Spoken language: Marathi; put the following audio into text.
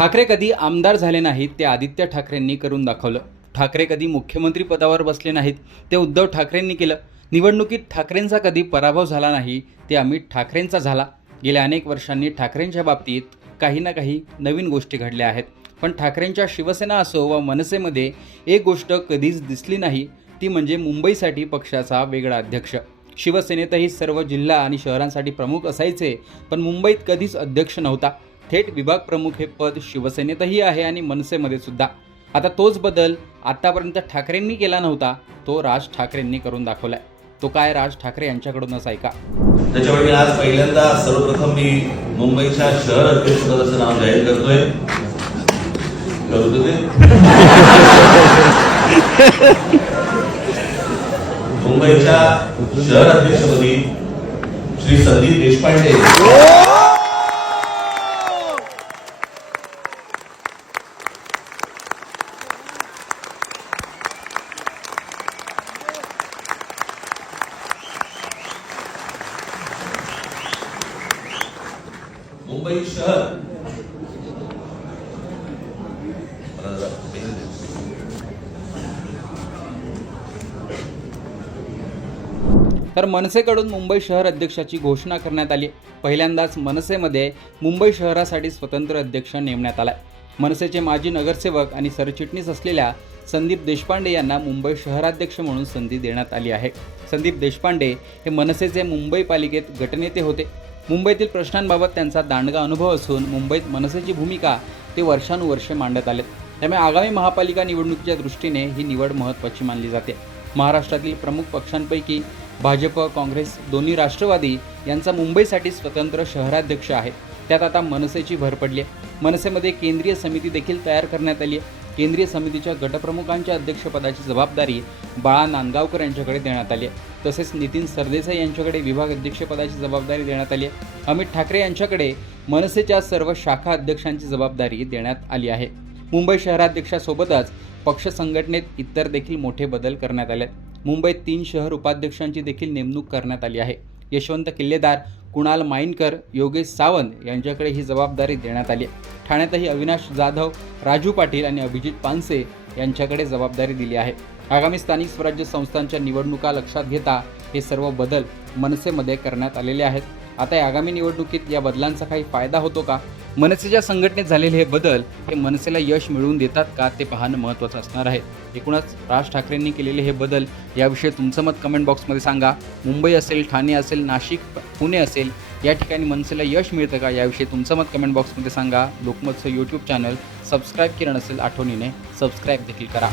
ठाकरे कधी आमदार झाले नाहीत ते आदित्य ठाकरेंनी करून दाखवलं. ठाकरे कधी मुख्यमंत्री पदावर बसले नाहीत ते उद्धव ठाकरेंनी केलं. निवडणुकीत ठाकरेंचा कधी पराभव झाला नाही ते अमित ठाकरेंचा झाला. गेल्या अनेक वर्षांनी ठाकरेंच्या बाबतीत काही ना काही नवीन गोष्टी घडल्या आहेत. पण ठाकरेंच्या शिवसेना असो व मनसेमध्ये एक गोष्ट कधीच दिसली नाही ती म्हणजे मुंबईसाठी पक्षाचा वेगळा अध्यक्ष. शिवसेनेतही सर्व जिल्हा आणि शहरांसाठी प्रमुख असायचे पण मुंबईत कधीच अध्यक्ष नव्हता. थेट विभाग प्रमुख हे पद शिवसेनेतही आहे आणि मनसेमध्ये सुद्धा. आता तोच बदल आतापर्यंत ठाकरेंनी केला नव्हता तो राज ठाकरेंनी करून दाखवलाय. तो काय राज ठाकरे यांच्याकडूनच ऐका त्याच्यामुळे मी आज पहिल्यांदा सर्वप्रथम मी मुंबईच्या शहर अध्यक्ष पदाचं नाव जाहीर करतोय. करू का मुंबईच्या शहर अध्यक्षपदी श्री संदीप देशपांडे. मुंबई शहर. तर मनसेकडून मुंबई शहर अध्यक्षाची घोषणा करण्यात आली. पहिल्यांदाच मनसेमध्ये मुंबई शहरासाठी स्वतंत्र अध्यक्ष नेमण्यात आला मनसेचे माजी नगरसेवक आणि सरचिटणीस असलेल्या संदीप देशपांडे यांना मुंबई शहराध्यक्ष म्हणून संधी देण्यात आली आहे. संदीप देशपांडे हे मनसेचे मुंबई पालिकेत गटनेते होते. मुंबईतील प्रश्नांबाबत त्यांचा दांडगा अनुभव असून मुंबईत मनसेची भूमिका ते वर्षानुवर्षे मांडत आलेत. त्यामुळे आगामी महापालिका निवडणुकीच्या दृष्टीने ही निवड महत्त्वाची मानली जाते. महाराष्ट्रातील प्रमुख पक्षांपैकी भाजप काँग्रेस दोन्ही राष्ट्रवादी यांचा मुंबईसाठी स्वतंत्र शहराध्यक्ष आहे त्यात आता मनसेची भर पडली आहे. मनसेमध्ये केंद्रीय समिती देखील तयार करण्यात आली आहे. केंद्रीय समितीच्या गटप्रमुखांच्या अध्यक्षपदाची जबाबदारी बाळा नांदगावकर यांच्याकडे देण्यात आली आहे. तसेच नितीन सरदेसाई यांच्याकडे विभाग अध्यक्षपदाची जबाबदारी देण्यात आली आहे. अमित ठाकरे यांच्याकडे मनसेच्या सर्व शाखा अध्यक्षांची जबाबदारी देण्यात आली आहे. मुंबई शहराध्यक्षासोबतच पक्ष संघटनेत इतर देखील मोठे बदल करण्यात आले आहेत. मुंबईत तीन शहर उपाध्यक्षांची देखील नेमणूक करण्यात आली आहे. यशवंत किल्लेदार कुणाल माईनकर योगेश सावंत यांच्याकडे ही जबाबदारी देण्यात आली ठाण्यातही अविनाश जाधव राजू पाटील आणि अभिजित पानसे यांच्याकडे जबाबदारी दिली आहे. आगामी स्थानिक स्वराज्य संस्थांच्या निवडणुका लक्षात घेता हे सर्व बदल मनसेमध्ये करण्यात आलेले आहेत. आता आगामी निवडणुकीत या बदलांचा काही फायदा होतो का? मनसेच्या संघटनेत झालेले हे बदल हे मनसेला यश मिळवून देतात का ते पाहणं महत्त्वाचं असणार आहे. एकूणच राज ठाकरेंनी केलेले हे बदल याविषयी तुमचं मत कमेंट बॉक्समध्ये सांगा. मुंबई असेल ठाणे असेल नाशिक पुणे असेल या ठिकाणी मनसेला यश मिळतं का याविषयी तुमचं मत कमेंट बॉक्समध्ये सांगा. लोकमतचं यूट्यूब चॅनल सबस्क्राईब केलं नसेल आठवणीने सबस्क्राईब देखील करा.